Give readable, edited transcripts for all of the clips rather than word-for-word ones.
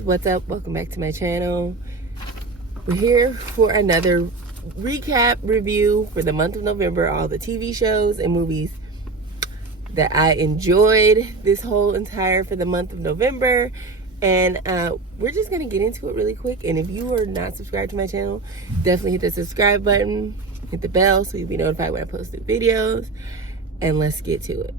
guys, what's up? Welcome back to my channel. We're here for another recap review for the month of November, all the TV shows and movies that I enjoyed this whole entire for the month of November. And we're just gonna get into it really quick. And if you are not subscribed to my channel, definitely hit the subscribe button, hit the bell so you'll be notified when I post new videos, and let's get to it.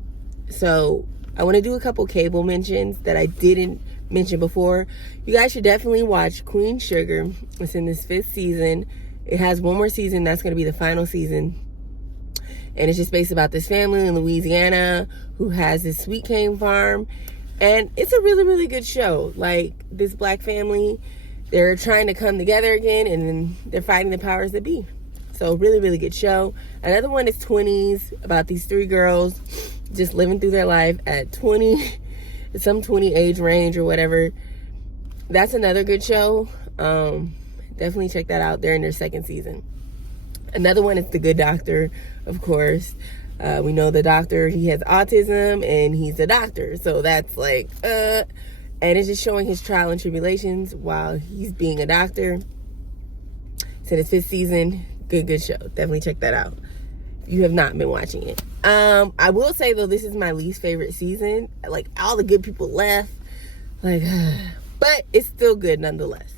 So I want to do a couple cable mentions that I didn't mention before. You guys should definitely watch Queen Sugar. It's in this 5th season. It has one more season. That's going to be the final season. And it's just based about this family in Louisiana who has this sweet cane farm. And it's a really, really good show. Like, this black family, they're trying to come together again, and then they're fighting the powers that be. So really, really good show. Another one is 20s, about these 3 girls just living through their life at 20, some 20 age range or whatever. That's another good show. Definitely check that out. They're in their 2nd season. Another one is The Good Doctor, of course. We know the doctor, he has autism and he's a doctor. So that's like, and it's just showing his trial and tribulations while he's being a doctor. It's in his 5th season. Good show. Definitely check that out if you have not been watching it. I will say though, this is my least favorite season. Like, all the good people left, like, but it's still good nonetheless.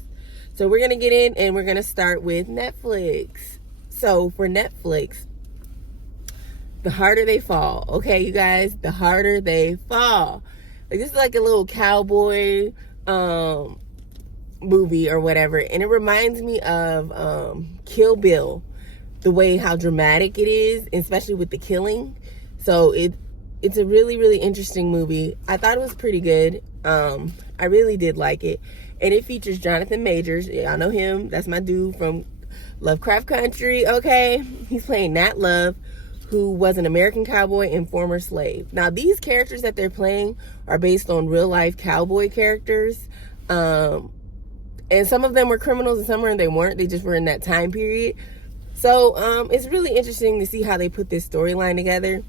So we're gonna get in and we're gonna start with Netflix. So for Netflix, The Harder They Fall. Okay, you guys, The Harder They Fall. Like, this is like a little cowboy movie or whatever, and it reminds me of Kill Bill, the way how dramatic it is, especially with the killing. So it's a really, really interesting movie. I thought it was pretty good. I really did like it. And it features Jonathan Majors. Y'all know him. That's my dude from Lovecraft Country. Okay, he's playing Nat Love, who was an American cowboy and former slave. Now, these characters that they're playing are based on real life cowboy characters. And some of them were criminals and some of them they weren't. They just were in that time period. So it's really interesting to see how they put this storyline together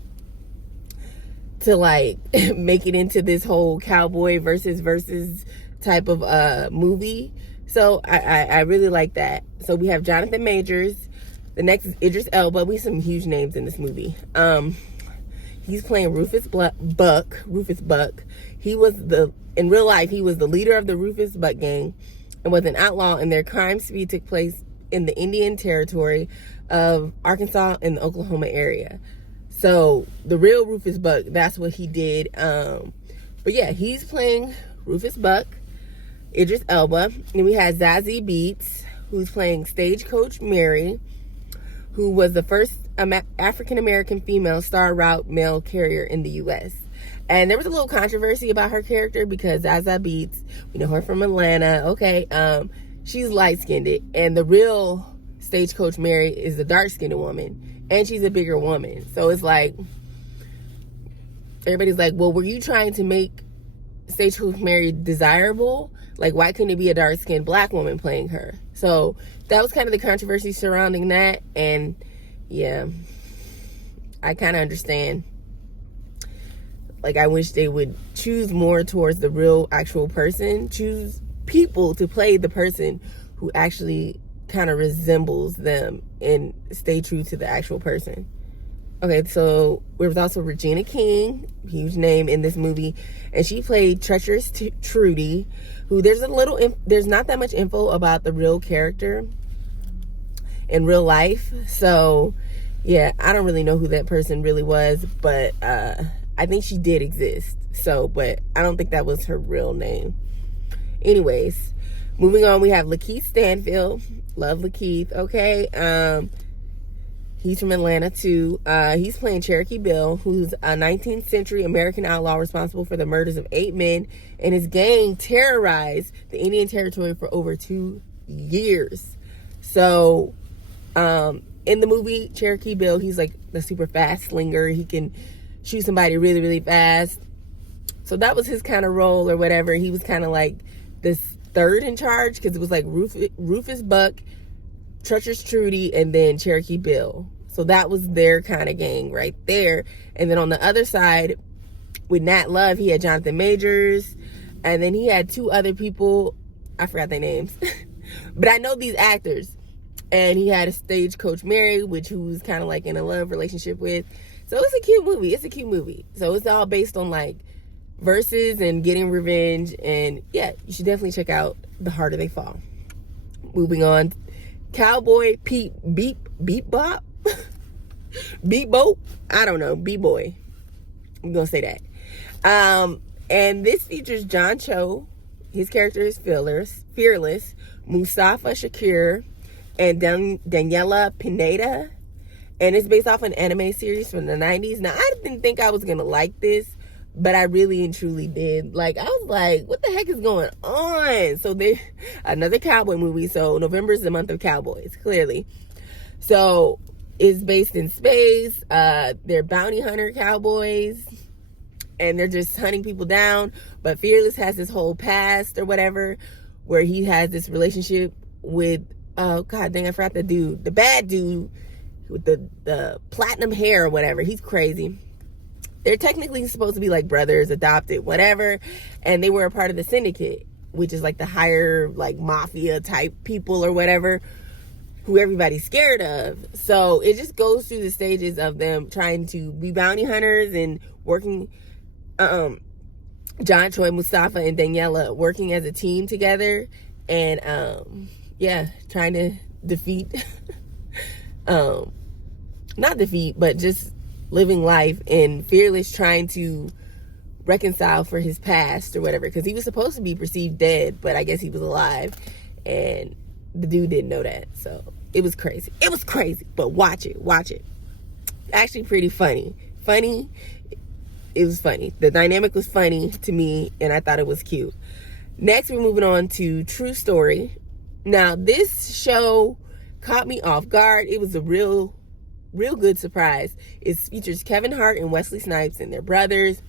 to, like, make it into this whole cowboy versus type of movie. So I really like that. So we have Jonathan Majors. The next is Idris Elba. We have some huge names in this movie. He's playing Rufus Buck. He was in real life, he was the leader of the Rufus Buck gang and was an outlaw, and their crime spree took place in the Indian Territory of Arkansas and the Oklahoma area. So the real Rufus Buck, that's what he did. But yeah, he's playing Rufus Buck, Idris Elba. And we had Zazie Beetz, who's playing Stagecoach Mary, who was the first African-American female star route mail carrier in the U.S. And there was a little controversy about her character because Zazie Beetz, we know her from Atlanta, okay, she's light-skinned, and the real Stagecoach Mary is a dark-skinned woman, and she's a bigger woman. So it's like, everybody's like, well, were you trying to make Stagecoach Mary desirable? Like, why couldn't it be a dark-skinned black woman playing her? So that was kind of the controversy surrounding that, and yeah, I kind of understand. Like, I wish they would choose more towards the real actual person, choose people to play the person who actually kind of resembles them and stay true to the actual person. Okay, so there was also Regina King, huge name in this movie, and she played Treacherous Trudy, who there's not that much info about the real character in real life. So yeah, I don't really know who that person really was, but I think she did exist. So, but I don't think that was her real name. Anyways, moving on, we have Lakeith Stanfield. Love Lakeith, okay. He's from Atlanta too. He's playing Cherokee Bill, who's a 19th century American outlaw responsible for the murders of 8 men, and his gang terrorized the Indian Territory for over 2 years. So, in the movie Cherokee Bill, he's like the super fast slinger. He can shoot somebody really, really fast. So that was his kind of role or whatever. He was kind of like this third in charge, because it was like Rufus Buck, Treacherous Trudy, and then Cherokee Bill. So that was their kind of gang right there. And then on the other side, with Nat Love, he had Jonathan Majors, and then he had 2 other people I forgot their names. But I know these actors. And he had a stagecoach Mary, who was kind of like in a love relationship with. So it's a cute movie. So it's all based on like verses and getting revenge. And yeah, you should definitely check out The Harder They Fall. Moving on. Cowboy Bebop. Bebop. I don't know. B-boy. I'm going to say that. And this features John Cho. His character is Fearless. Mustafa Shakir. And Daniela Pineda. And it's based off an anime series from the 90s. Now, I didn't think I was going to like this, but I really and truly did. Like, I was like, what the heck is going on? So, another cowboy movie. So, November is the month of cowboys, clearly. So, it's based in space. They're bounty hunter cowboys. And they're just hunting people down. But Fearless has this whole past or whatever, where he has this relationship with, oh, God dang, I forgot the dude. The bad dude with the platinum hair or whatever. He's crazy. They're technically supposed to be like brothers, adopted, whatever. And they were a part of the syndicate, which is like the higher, like mafia type people or whatever, who everybody's scared of. So it just goes through the stages of them trying to be bounty hunters and working, John Choi, Mustafa, and Daniela working as a team together. And, yeah, trying to defeat, not defeat, but just living life, and Fearless trying to reconcile for his past or whatever, because he was supposed to be perceived dead, but I guess he was alive, and the dude didn't know that. So it was crazy. But watch it. Actually pretty funny. It was funny. The dynamic was funny to me, and I thought it was cute. Next, we're moving on to True Story. Now, this show caught me off guard. It was a real good surprise. It features Kevin Hart and Wesley Snipes, and they're brothers.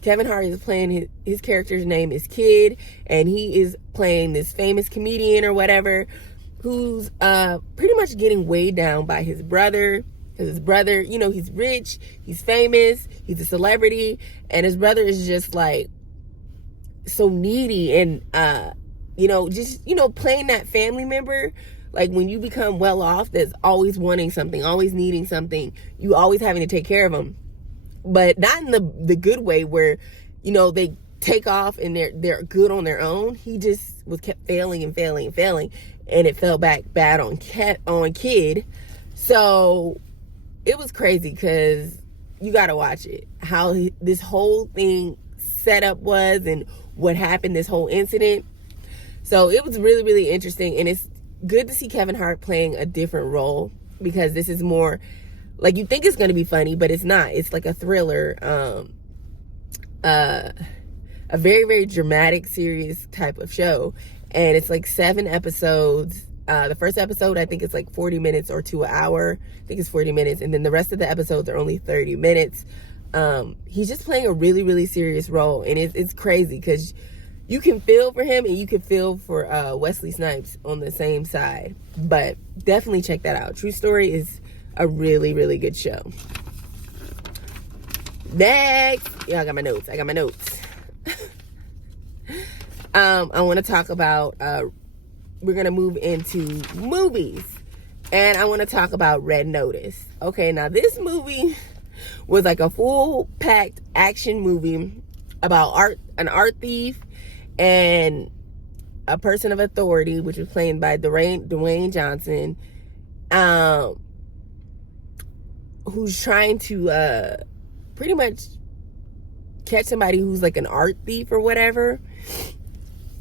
Kevin Hart is playing, his character's name is Kid, and he is playing this famous comedian or whatever, who's pretty much getting weighed down by his brother. Because his brother, he's rich, he's famous, he's a celebrity, and his brother is just like so needy and playing that family member. Like, when you become well off, that's always wanting something, always needing something, you always having to take care of them. But not in the good way where, they take off and they're good on their own. He just kept failing, and it fell back bad on Kid. So it was crazy, because you got to watch it. How this whole thing set up was, and what happened, this whole incident. So it was really, really interesting, and it's good to see Kevin Hart playing a different role, because this is more like, you think it's going to be funny, but it's not. It's like a thriller, a very, very dramatic, serious type of show. And it's like 7 episodes. The first episode, I think it's like 40 minutes or to an hour. I think it's 40 minutes. And then the rest of the episodes are only 30 minutes. He's just playing a really, really serious role. And it's crazy, because you can feel for him and you can feel for Wesley Snipes on the same side. But definitely check that out. True Story is a really, really good show. Next. Yeah, I got my notes. I want to talk about, we're going to move into movies. And I want to talk about Red Notice. Okay, now this movie was like a full-packed action movie about an art thief and a person of authority, which was played by Dwayne Johnson, who's trying to pretty much catch somebody who's like an art thief or whatever.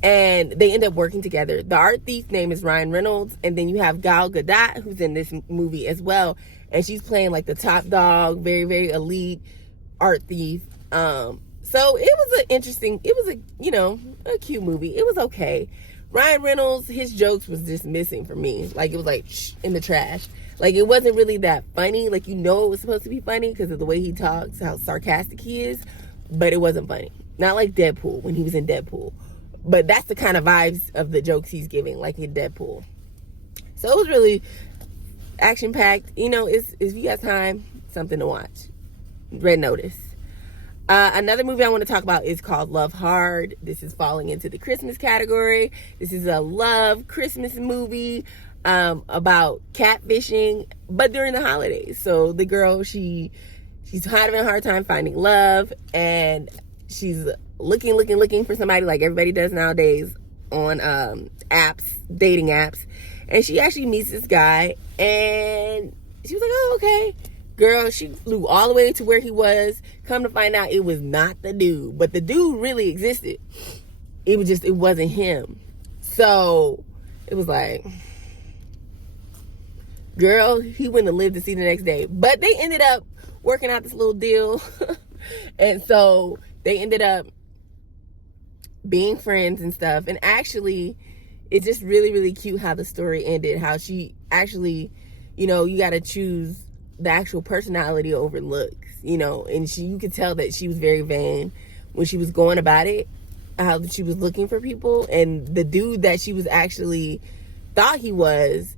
And they end up working together. The art thief name is Ryan Reynolds. And then you have Gal Gadot, who's in this movie as well. And she's playing like the top dog, very, very elite art thief. So it was a cute movie. It was okay. Ryan Reynolds, his jokes was just missing for me. Like, it was like in the trash. Like, it wasn't really that funny. Like, it was supposed to be funny because of the way he talks, how sarcastic he is. But it wasn't funny. Not like Deadpool, when he was in Deadpool. But that's the kind of vibes of the jokes he's giving, like in Deadpool. So it was really action-packed. If you got time, something to watch. Red Notice. Another movie I want to talk about is called Lovehard. This is falling into the Christmas category. This is a love Christmas movie about catfishing, but during the holidays. So the girl, she's having a hard time finding love, and she's looking for somebody like everybody does nowadays on apps, dating apps. And she actually meets this guy, and she was like, oh, okay. Girl, she flew all the way to where he was. Come to find out, it was not the dude. But the dude really existed. It wasn't him. So, it was like, girl, he wouldn't have lived to see the next day. But they ended up working out this little deal. And so, they ended up being friends and stuff. And actually, it's just really, really cute how the story ended. How she actually, you got to choose the actual personality over looks, and you could tell that she was very vain when she was going about it, how she was looking for people. And the dude that she was actually thought he was,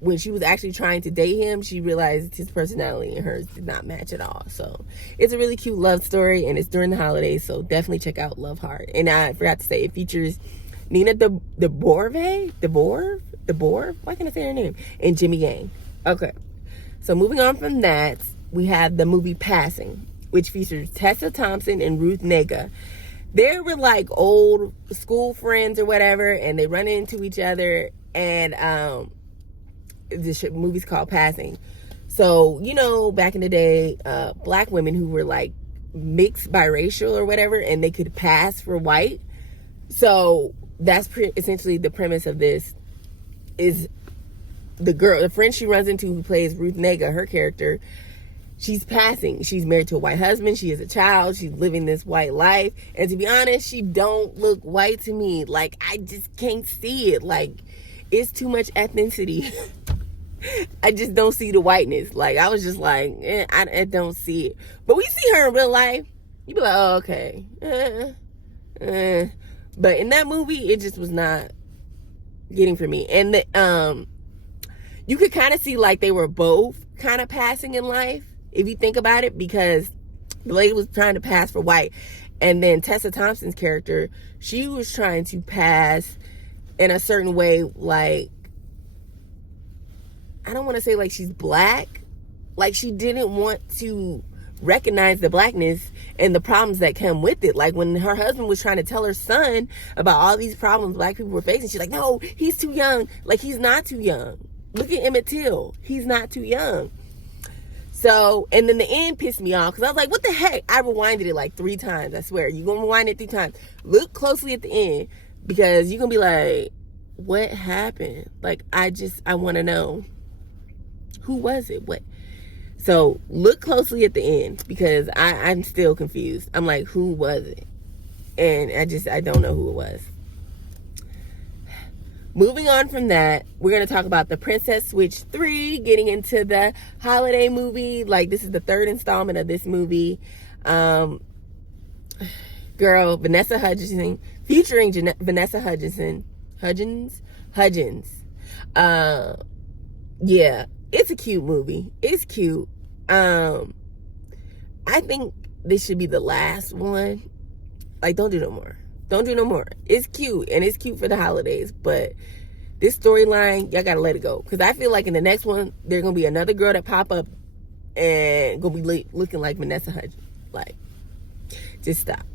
when she was actually trying to date him, she realized his personality and hers did not match at all. So it's a really cute love story, and it's during the holidays, so definitely check out Lovehard. And I forgot to say, it features Nina Dobrev, why can't I say her name, and Jimmy Yang. Okay. So moving on from that, we have the movie Passing, which features Tessa Thompson and Ruth Negga. They were like old school friends or whatever, and they run into each other, and this movie's called Passing. So, back in the day, black women who were like mixed biracial or whatever, and they could pass for white. So that's essentially the premise of this. Is the friend she runs into, who plays Ruth Negga, her character, she's passing. She's married to a white husband. She has a child. She's living this white life. And to be honest, she don't look white to me. Like, I just can't see it. Like, it's too much ethnicity. I just don't see the whiteness. Like, I was just like, I don't see it. But we see her in real life. You be like, oh, okay. But in that movie, it just was not getting for me. And you could kind of see like they were both kind of passing in life, if you think about it, because the lady was trying to pass for white, and then Tessa Thompson's character, she was trying to pass in a certain way, like, I don't want to say like she's black, like she didn't want to recognize the blackness and the problems that come with it. Like when her husband was trying to tell her son about all these problems black people were facing, she's like, no, he's too young. Like, he's not too young. Look at Emmett Till. He's not too young. So, and then the end pissed me off, because I was like, what the heck? I rewinded it like 3 times. I swear. You're going to rewind it 3 times. Look closely at the end, because you're going to be like, what happened? Like, I want to know. Who was it? What? So, look closely at the end, because I'm still confused. I'm like, who was it? And I don't know who it was. Moving on from that, we're going to talk about the Princess Switch 3, getting into the holiday movie. Like, this is the 3rd installment of this movie. Girl, Vanessa Hudgens, featuring Vanessa Hudgens. Yeah, it's a cute movie. It's cute. I think this should be the last one. Like, don't do no more. Don't do no more. It's cute, and it's cute for the holidays, but this storyline, y'all gotta let it go. Because I feel like in the next one, there's gonna be another girl that pop up and gonna be looking like Vanessa Hudgens. Like, just stop.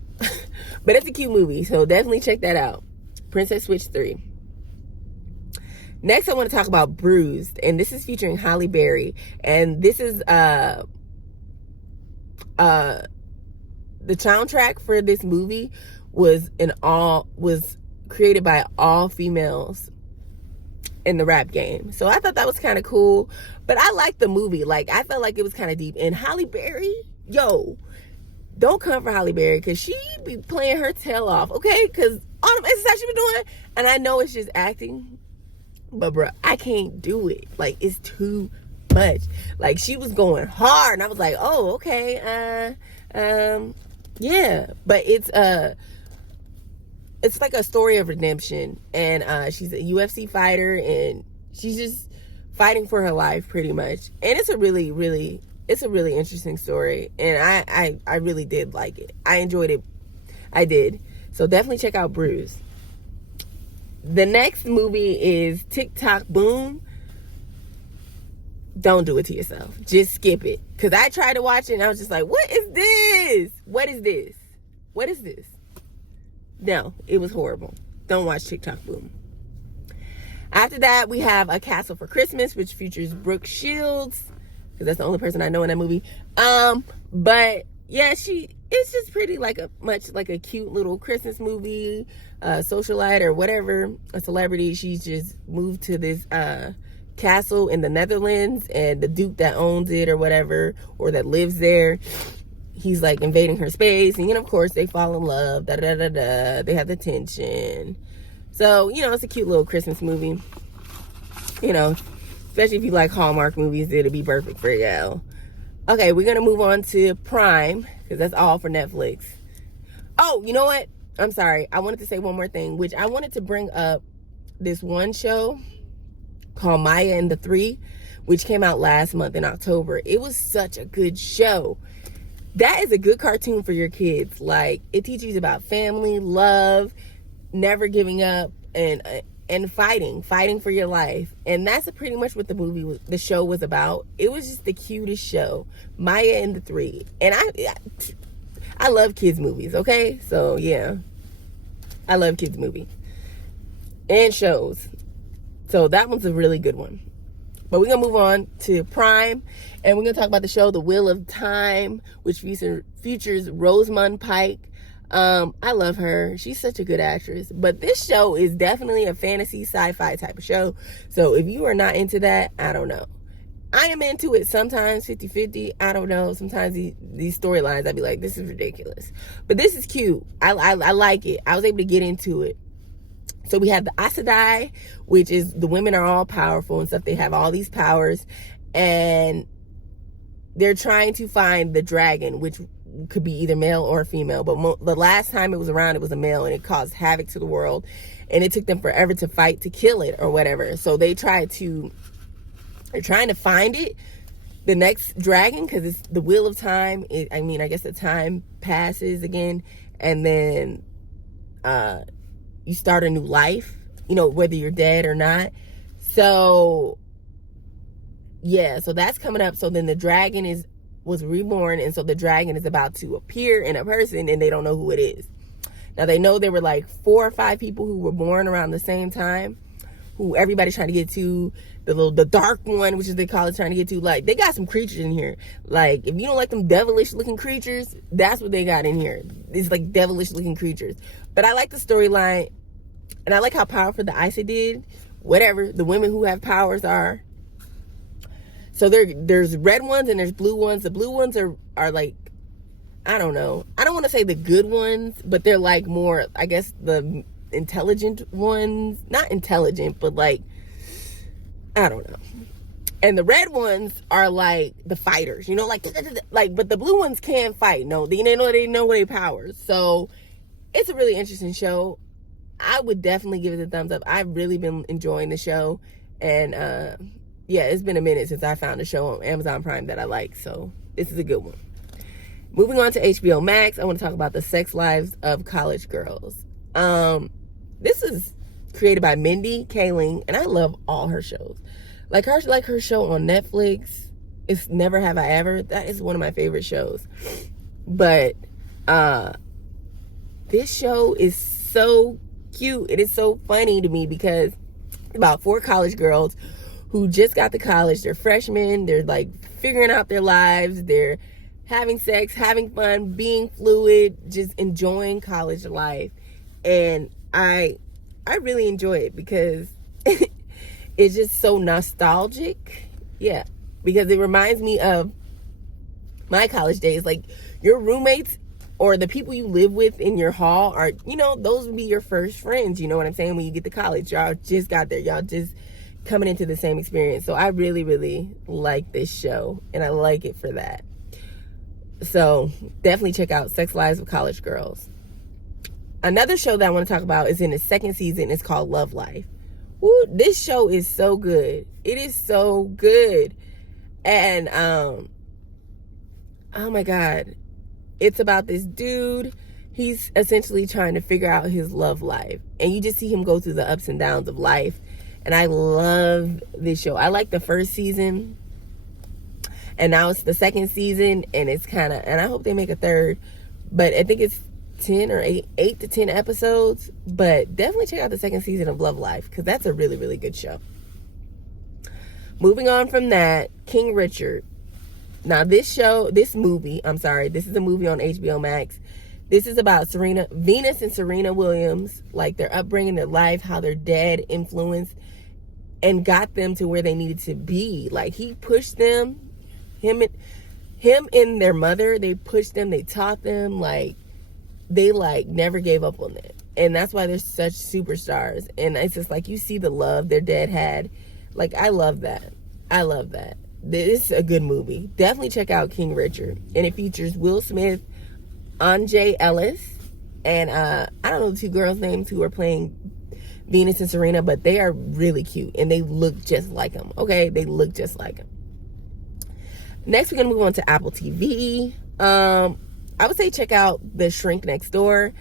But it's a cute movie, so definitely check that out. Princess Switch 3. Next, I want to talk about Bruised, and this is featuring Halle Berry, and this is the soundtrack for this movie was created by all females in the rap game. So I thought that was kind of cool, but I liked the movie. Like, I felt like it was kind of deep. And Halle Berry, yo, don't come for Halle Berry, because she be playing her tail off, okay? Because all the exercise she been doing, and I know it's just acting, but bruh, I can't do it. Like, it's too much. Like, she was going hard, and I was like, oh, okay, yeah. But it's like a story of redemption, and she's a UFC fighter, and she's just fighting for her life pretty much. And it's a really, really it's a really interesting story, and I really did like it. I enjoyed it. I did. So definitely check out Bruise. The next movie is ticktickboom. Don't do it to yourself. Just skip it. Because I tried to watch it and I was just like, what is this? What is this? What is this? No, it was horrible. Don't watch ticktickboom. After that, we have A Castle for Christmas, which features Brooke Shields, because that's the only person I know in that movie. But yeah, it's just pretty much like a cute little Christmas movie, socialite or whatever, a celebrity. She's just moved to this castle in the Netherlands, and the duke that owns it or whatever, or that lives there, he's like invading her space, and of course they fall in love, they have the tension. So it's a cute little Christmas movie, especially if you like Hallmark movies. It'll be perfect for you. Okay, we're gonna move on to Prime, because that's all for Netflix. Oh, you know what, I'm sorry, I wanted to say one more thing, which I wanted to bring up this one show called Mayaandthethree, which came out last month in October. It was such a good show. That is a good cartoon for your kids. Like, it teaches you about family, love, never giving up, and fighting for your life. And that's pretty much what the show was about. It was just the cutest show, Mayaandthethree. And I love kids movies, okay? So yeah, I love kids movies and shows. So that one's a really good one. But we're going to move on to Prime, and we're going to talk about the show The Wheel of Time, which features Rosamund Pike. I love her. She's such a good actress. But this show is definitely a fantasy sci-fi type of show. So if you are not into that, I don't know. I am into it sometimes, 50-50. I don't know. Sometimes these storylines, I'd be like, this is ridiculous. But this is cute. I like it. I was able to get into it. So we have the Aes Sedai, which is the women are all powerful and stuff. They have all these powers, and they're trying to find the dragon, which could be either male or female. But the last time it was around, it was a male, and it caused havoc to the world. And it took them forever to fight to kill it or whatever. So they're trying to find it, the next dragon, because it's the Wheel of Time. I guess the time passes again, and then you start a new life, whether you're dead or not. So yeah, so that's coming up. So then the dragon was reborn, and so the dragon is about to appear in a person, and they don't know who it is. Now they know there were like 4 or 5 people who were born around the same time, who everybody's trying to get to. The dark one, which is they call it, trying to get to. Like, they got some creatures in here. Like, if you don't like them devilish looking creatures, that's what they got in here. It's like devilish looking creatures. But I like the storyline, and I like how powerful the Aes did. Whatever the women who have powers are. So there's red ones and there's blue ones. The blue ones are like, I don't know. I don't want to say the good ones, but they're like more, I guess, the intelligent ones. Not intelligent, but like, I don't know. And the red ones are like the fighters, like, but the blue ones can't fight. No, they know their powers. So it's a really interesting show. I would definitely give it a thumbs up. I've really been enjoying the show. And yeah, it's been a minute since I found a show on Amazon Prime that I like. So this is a good one. Moving on to HBO Max, I want to talk about The Sex Lives of College Girls. This is created by Mindy Kaling, and I love all her shows. Like her show on Netflix, it's Never Have I Ever. That is one of my favorite shows. But this show is so cute. It is so funny to me because about 4 college girls who just got to college. They're freshmen. They're like figuring out their lives. They're having sex, having fun, being fluid, just enjoying college life. And I really enjoy it because it's just so nostalgic. Yeah, because it reminds me of my college days. Like, your roommates or the people you live with in your hall are, those would be your first friends. You know what I'm saying? When you get to college, y'all just got there. Y'all just coming into the same experience. So I really, really like this show, and I like it for that. So definitely check out Sex Lives of College Girls. Another show that I want to talk about is in the 2nd season. It's called Lovelife. Ooh, this show is so good. It is so good. And oh my God. It's about this dude. He's essentially trying to figure out his love life. And you just see him go through the ups and downs of life. And I love this show. I like the first season. And now it's the second season. And it's kind of, and I hope they make a third. But I think it's 10 or 8 to 10 episodes. But definitely check out the second season of Love Life, because that's a really, really good show. Moving on from that, King Richard. Now this is a movie on HBO Max. This is about Venus and Serena Williams, like their upbringing, their life, how their dad influenced and got them to where they needed to be. Like, he pushed them, him and their mother, they pushed them, they taught them, like, they like never gave up on it. And that's why they're such superstars. And it's just like, you see the love their dad had. Like, I love that. This is a good movie. Definitely check out King Richard. And it features Will Smith, Anjay Ellis, and I don't know the two girls' names who are playing Venus and Serena, but they are really cute. And they look just like them. Okay? They look just like them. Next, we're going to move on to Apple TV. I would say check out The Shrink Next Door.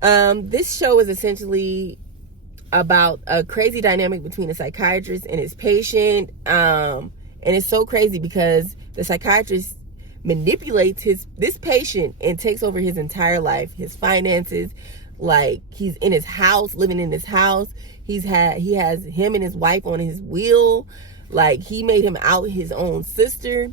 This show is essentially about a crazy dynamic between a psychiatrist and his patient. And it's so crazy because the psychiatrist manipulates this patient and takes over his entire life, his finances. Like, he's in his house, living in his house. He has him and his wife on his wheel. Like, he made him out his own sister.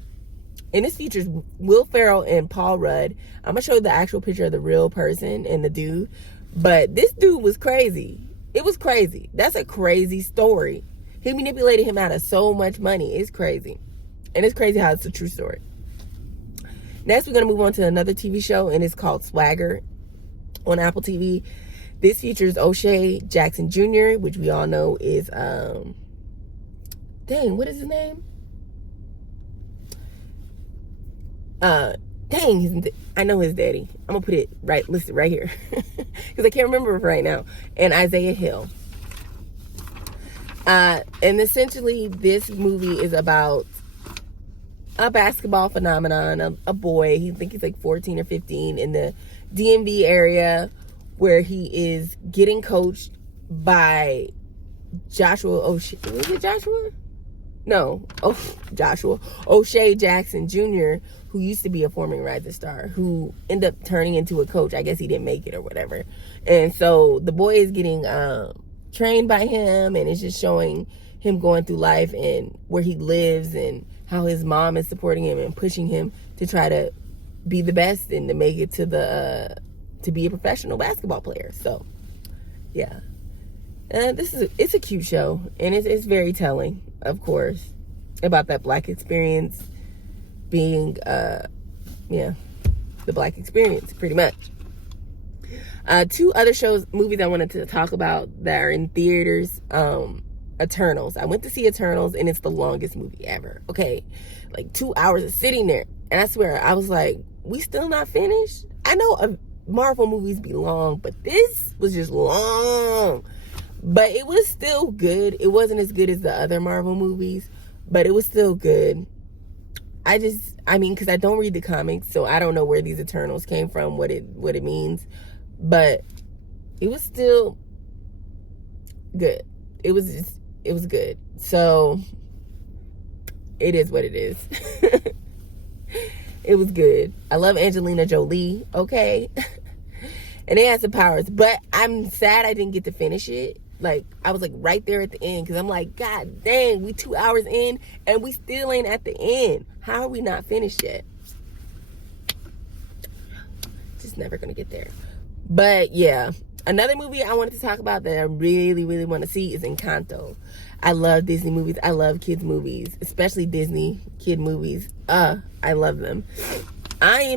And this features Will Ferrell and Paul Rudd. I'm gonna show you the actual picture of the real person and the dude. But this dude was crazy. It was crazy. That's a crazy story. He manipulated him out of so much money. It's crazy. And it's crazy how it's a true story. Next, we're going to move on to another TV show, and it's called Swagger on Apple TV. This features O'Shea Jackson Jr., which we all know is, what is his name? I know his daddy. I'm going to put it listed right here. Because I can't remember it right now. And Isaiah Hill. And essentially, this movie is about a basketball phenomenon, a boy. He thinks he's like 14 or 15 in the DMV area, where he is getting coached by Joshua O'Shea. Was it Joshua? No. Joshua O'Shea Jackson Jr., who used to be a former rising star, who ended up turning into a coach. I guess he didn't make it or whatever. And so the boy is getting trained by him, and it's just showing him going through life and where he lives and how his mom is supporting him and pushing him to try to be the best and to make it to be a professional basketball player. So, yeah. It's a cute show, and it's very telling, of course, about that black experience being, the black experience, pretty much. Two other movies I wanted to talk about that are in theaters. Eternals. I went to see Eternals, and it's the longest movie ever. Okay, like 2 hours of sitting there, and I swear I was like, we still not finished? I know Marvel movies be long, but this was just long. But it was still good. It wasn't as good as the other Marvel movies, but it was still good. Because I don't read the comics, so I don't know where these Eternals came from, what it means, but it was still good. It was good. So it is what it is. It was good. I love Angelina Jolie, okay? And it has some powers, but I'm sad I didn't get to finish it. Like, I was like right there at the end, because I'm like, God dang, we 2 hours in and we still ain't at the end. How are we not finished yet? Just never gonna get there. But yeah, another movie I wanted to talk about that I really, really want to see is Encanto. I love Disney movies. I love kids movies, especially Disney kid movies. I love them. I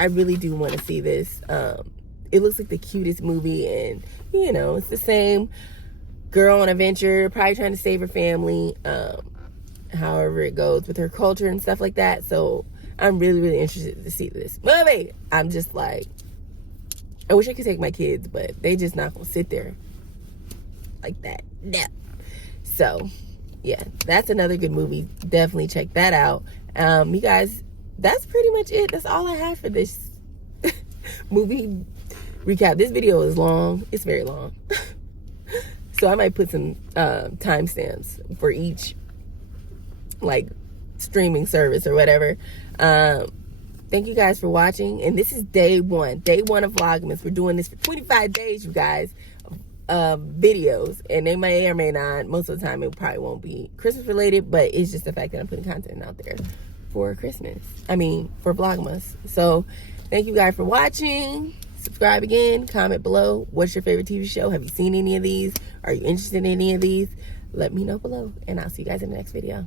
really do want to see this. It looks like the cutest movie, and it's the same girl on a venture, probably trying to save her family, however it goes with her culture and stuff like that. So I'm really, really interested to see this movie. I'm just like, I wish I could take my kids, but they just not gonna sit there like that. No. So yeah, that's another good movie. Definitely check that out. You guys, that's pretty much it. That's all I have for this movie recap. This video is long. It's very long. So I might put some timestamps for each like streaming service or whatever. Thank you guys for watching. And this is day one of Vlogmas. We're doing this for 25 days, you guys, videos. And they may or may not, most of the time it probably won't be Christmas related, but it's just the fact that I'm putting content out there for Christmas. I mean, for Vlogmas. So thank you guys for watching. Subscribe again, comment below. What's your favorite TV show? Have you seen any of these? Are you interested in any of these? Let me know below, and I'll see you guys in the next video.